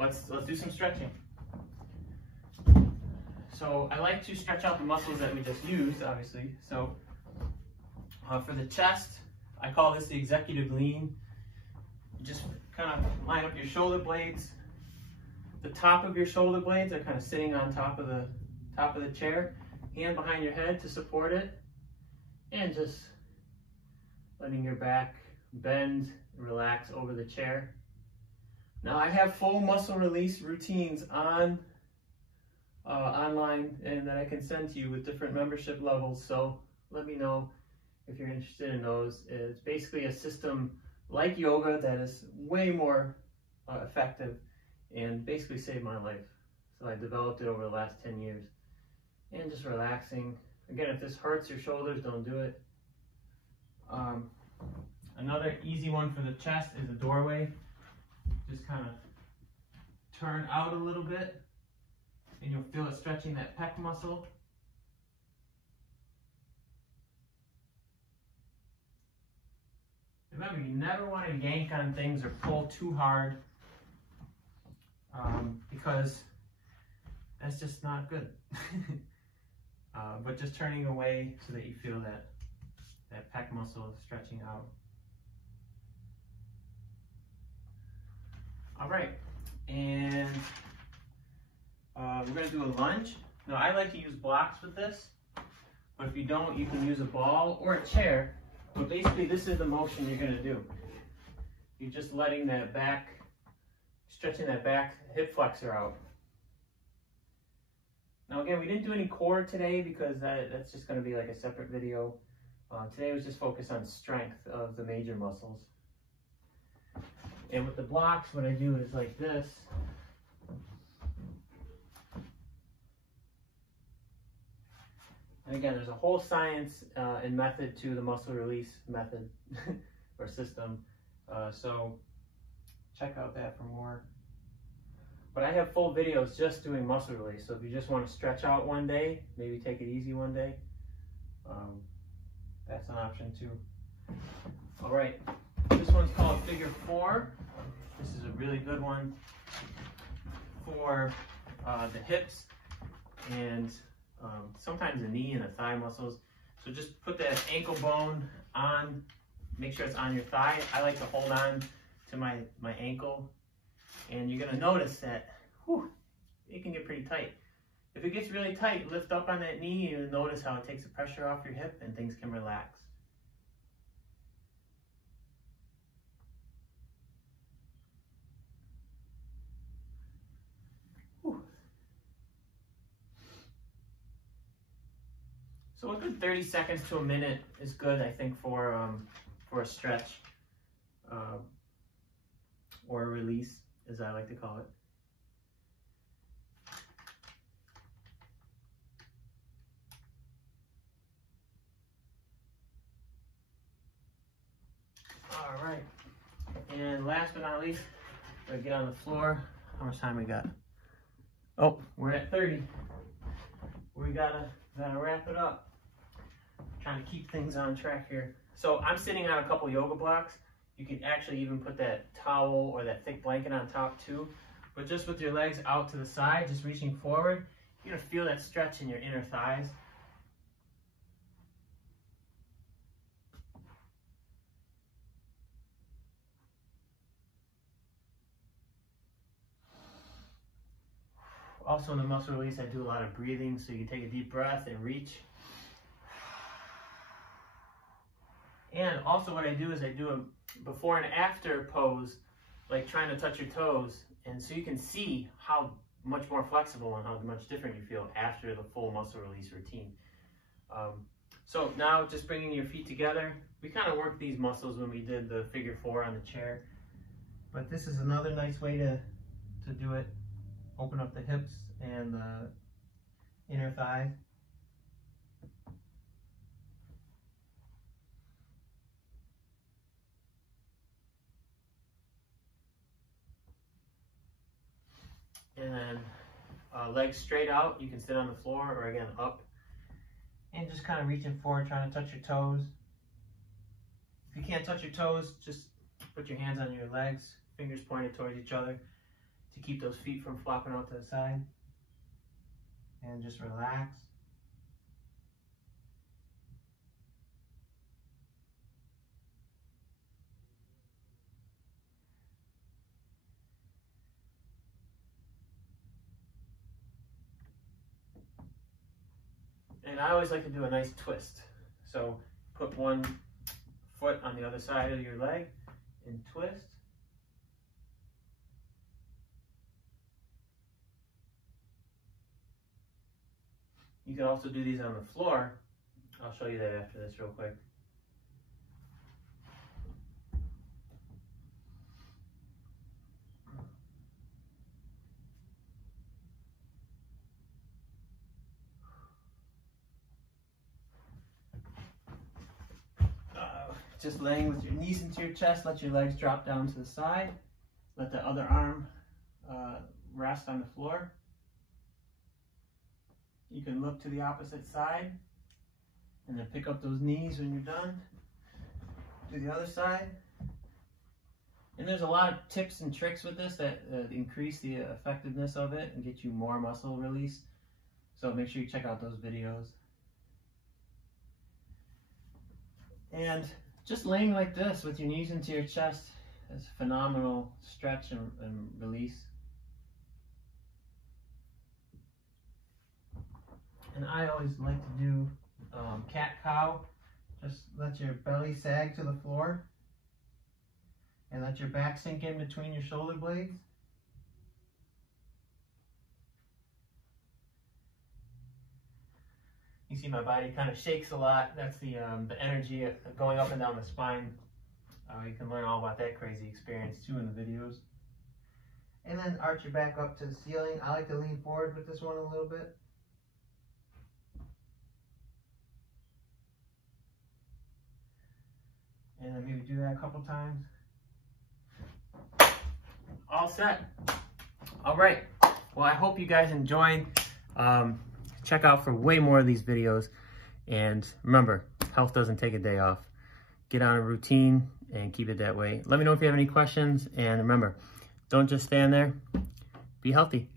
let's do some stretching. So I like to stretch out the muscles that we just used, obviously. So for the chest, I call this the executive lean. You just kind of line up your shoulder blades. The top of your shoulder blades are kind of sitting on top of the chair. Hand behind your head to support it, and just letting your back bend and relax over the chair. Now I have full muscle release routines on online and that I can send to you with different membership levels, so let me know if you're interested in those. It's basically a system like yoga that is way more effective and basically saved my life. So I developed it over the last 10 years. And just relaxing. Again, if this hurts your shoulders, don't do it. Another easy one for the chest is the doorway. Just kind of turn out a little bit and you'll feel it stretching that pec muscle. Remember, you never want to yank on things or pull too hard because that's just not good. But just turning away so that you feel that pec muscle stretching out. All right, and we're gonna do a lunge. Now I like to use blocks with this, but if you don't, you can use a ball or a chair. But basically this is the motion you're gonna do. You're just letting that back, stretching that back hip flexor out. Now again, we didn't do any core today because that's just going to be like a separate video. Today was just focused on strength of the major muscles. And with the blocks, what I do is like this. And again, there's a whole science and method to the muscle release method or system. So check out that for more. But I have full videos just doing muscle release. So if you just want to stretch out one day, maybe take it easy one day, that's an option too. All right, this one's called figure 4. This is a really good one for the hips and sometimes the knee and the thigh muscles. So just put that ankle bone on, make sure it's on your thigh. I like to hold on to my ankle. And you're going to notice that it can get pretty tight. If it gets really tight, lift up on that knee and you'll notice how it takes the pressure off your hip and things can relax. So a good 30 seconds to a minute is good, I think, for a stretch or a release, as I like to call it. All right, and last but not least, we're gonna get on the floor. How much time we got? Oh, we're at 30. We gotta wrap it up. Trying to keep things on track here. So I'm sitting on a couple yoga blocks. You can actually even put that towel or that thick blanket on top too. But just with your legs out to the side, just reaching forward, you're gonna feel that stretch in your inner thighs. Also in the muscle release, I do a lot of breathing, so you can take a deep breath and reach. And also what I do is I do a before and after pose, like trying to touch your toes, and so you can see how much more flexible and how much different you feel after the full muscle release routine. So now just bringing your feet together, we kind of worked these muscles when we did the figure 4 on the chair, but this is another nice way to do it. Open up the hips and the inner thighs. And then legs straight out. You can sit on the floor or again up. And just kind of reaching forward, trying to touch your toes. If you can't touch your toes, just put your hands on your legs, fingers pointed towards each other. to keep those feet from flopping out to the side. And just relax. And I always like to do a nice twist. So put one foot on the other side of your leg and twist. You can also do these on the floor. I'll show you that after this real quick. Just laying with your knees into your chest, let your legs drop down to the side. Let the other arm rest on the floor. You can look to the opposite side and then pick up those knees when you're done. Do the other side. And there's a lot of tips and tricks with this that increase the effectiveness of it and get you more muscle release. So make sure you check out those videos. And just laying like this with your knees into your chest is a phenomenal stretch and release. And I always like to do cat-cow. Just let your belly sag to the floor and let your back sink in between your shoulder blades. You see my body kind of shakes a lot. That's the energy going up and down the spine. You can learn all about that crazy experience too in the videos. And then arch your back up to the ceiling. I like to lean forward with this one a little bit. And then maybe do that a couple times. All set. All right. Well, I hope you guys enjoyed. Check out for way more of these videos. And remember, health doesn't take a day off. Get on a routine and keep it that way. Let me know if you have any questions. And remember, don't just stand there. Be healthy.